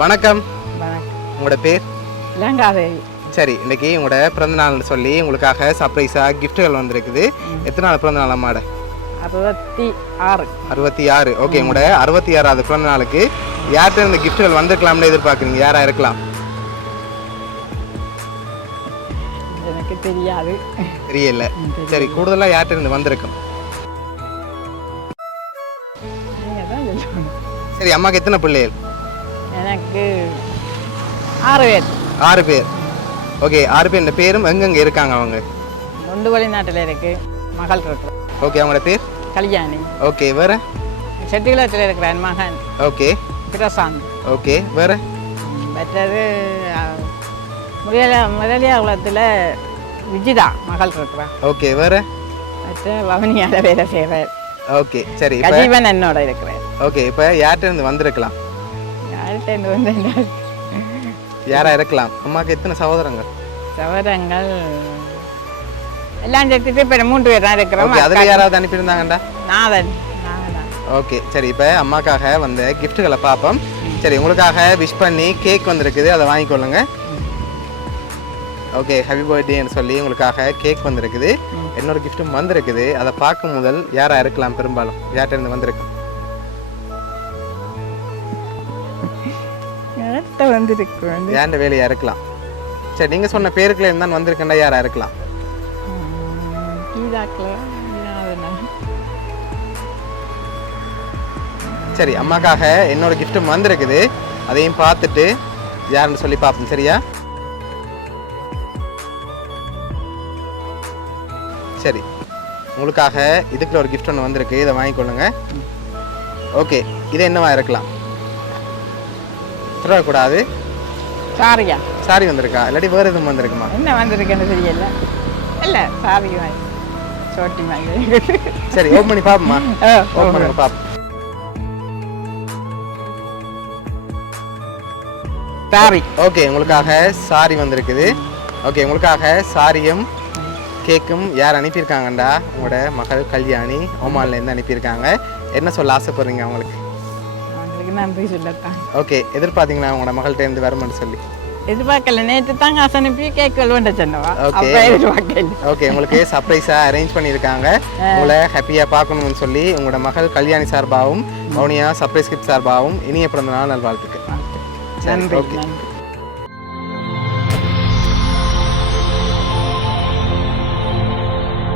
வணக்கம். வணக்கம். உங்களோட பேர்? இளங்காதேவி. சரி, இன்னைக்கு உங்களோட பிறந்த நாள்னு சொல்லி உங்களுக்காக சர்ப்ரைஸாக கிஃப்ட்டுகள் வந்திருக்குது. எத்தனை நாள் பிறந்த நாள் அம்மாட? 66. 66. ஓகே, உங்களோட 66வது பிறந்த நாளுக்கு யார்கிட்ட இந்த கிஃப்ட்டுகள் வந்திருக்கலாம்னு எதிர்பார்க்குறீங்க? யாராக இருக்கலாம்? எனக்கு தெரியாது. தெரியல. சரி, கூடுதலாக யார்கிட்ட இருந்து வந்திருக்கும்? நீங்கள் தான் சொல்லணும். சரி, அம்மாவுக்கு எத்தனை பிள்ளைகள்? எனக்கு 6 பேர். 6 பேர். ஓகே, 6 பேர். இந்த பேரும் எங்கெங்கே இருக்காங்க அவங்க? ஒன்று வெளிநாட்டில் இருக்கு, மகள் இருக்கிற. ஓகே, அவங்களோட பேர்? கல்யாணி. ஓகே, வேறு? செட்டிகுளத்தில் இருக்கிறான் மகன். ஓகே. பிரசாந்த். ஓகே, வேறு? மற்றது முதலியாகுளத்தில் விஜிதா மகள் இருக்கிறான். ஓகே, வேறு? மற்ற வவனியால் வேலை செய்கிறார். ஓகே, சரி. கஜீவன் என்னோட இருக்கிறார். ஓகே, இப்போ யார்கிட்ட இருந்து வந்திருக்கலாம்? யார்கிட்ட வந்து யாரா இருக்கலாம்? அம்மாவுக்கு எத்தனை சகோதரங்கள்? சவரங்கள் எல்லாம் சேர்த்துட்டு இப்போ 3 பேர் தான் இருக்கிறோம். அதில் யாராவது அனுப்பியிருந்தாங்கண்டா? நாதன். ஓகே, சரி. இப்போ அம்மாக்காக வந்த கிஃப்ட்டுகளை பார்ப்போம். சரி, உங்களுக்காக விஷ் பண்ணி கேக் வந்திருக்குது, அதை வாங்கிக்கொள்ளுங்க. ஓகே, ஹாப்பி பர்த்டேன்னு சொல்லி உங்களுக்காக கேக் வந்திருக்குது. இன்னொரு கிஃப்ட்டும் வந்திருக்குது. அதை பார்க்கும் முதல் யாரா இருக்கலாம்? பெரும்பாலும் யார்கிட்ட இருந்து வந்திருக்கும்? ஏண்ட வேலையா இருக்கலாம். சரி, நீங்க சொன்ன பேருக்குள்ள இருந்தான் வந்திருக்கா? யாரா இருக்கலாம்? சரி, அம்மாக்காக இன்னொரு கிஃப்ட்டும் வந்திருக்குது, அதையும் பார்த்துட்டு யாருன்னு சொல்லி பார்ப்போம். சரியா? சரி, உங்களுக்காக இதுக்குள்ள ஒரு கிஃப்ட் ஒன்று வந்திருக்கு, இதை வாங்கிக்கொள்ளுங்க. ஓகே, இது என்னவா இருக்கலாம்? கூடாது. சாரியா? சாரி வந்திருக்கா, இல்லாட்டி வேறு எதுவும் வந்திருக்குமா? என்ன வந்திருக்குன்னு தெரியல. இல்லை, சாரி வாங்கி சோட்டி வாங்கி. சரி, ஓப்பன் பண்ணி பார்ப்போமா? ஓப்பன் பண்ணி பார்ப்போம். சாரி. ஓகே, உங்களுக்காக சாரி வந்திருக்குது. ஓகே, உங்களுக்காக சாரியும் கேக்கும் யார் அனுப்பியிருக்காங்கண்டா? உங்களோட மகள் கல்யாணி ஓமான்லேருந்து அனுப்பியிருக்காங்க. என்ன சொல்ல ஆசைப்படுறீங்க அவங்களுக்கு? நன்றி சொல்லத்தான். ஓகே, எதிர்பார்த்தீங்களா உங்களோட மகள்கிட்ட இருந்து வருமானு சொல்லி? எதிர்பார்க்கல, நேற்று தான் காசு அனுப்பி கேக் வேண்ட சொன்னவா. ஓகே, உங்களுக்கு சர்ப்ரைஸா அரேஞ்ச் பண்ணியிருக்காங்க. உங்களை ஹாப்பியா பார்க்கணும்னு சொல்லி உங்களோட மகள் கல்யாணி சார்பாகவும் வவுனியா சர்ப்ரைஸ் கிஃப்ட் சார்பாகவும் இனிய பிறந்த நாள் நல்வாழ்த்துக்கள். நன்றி.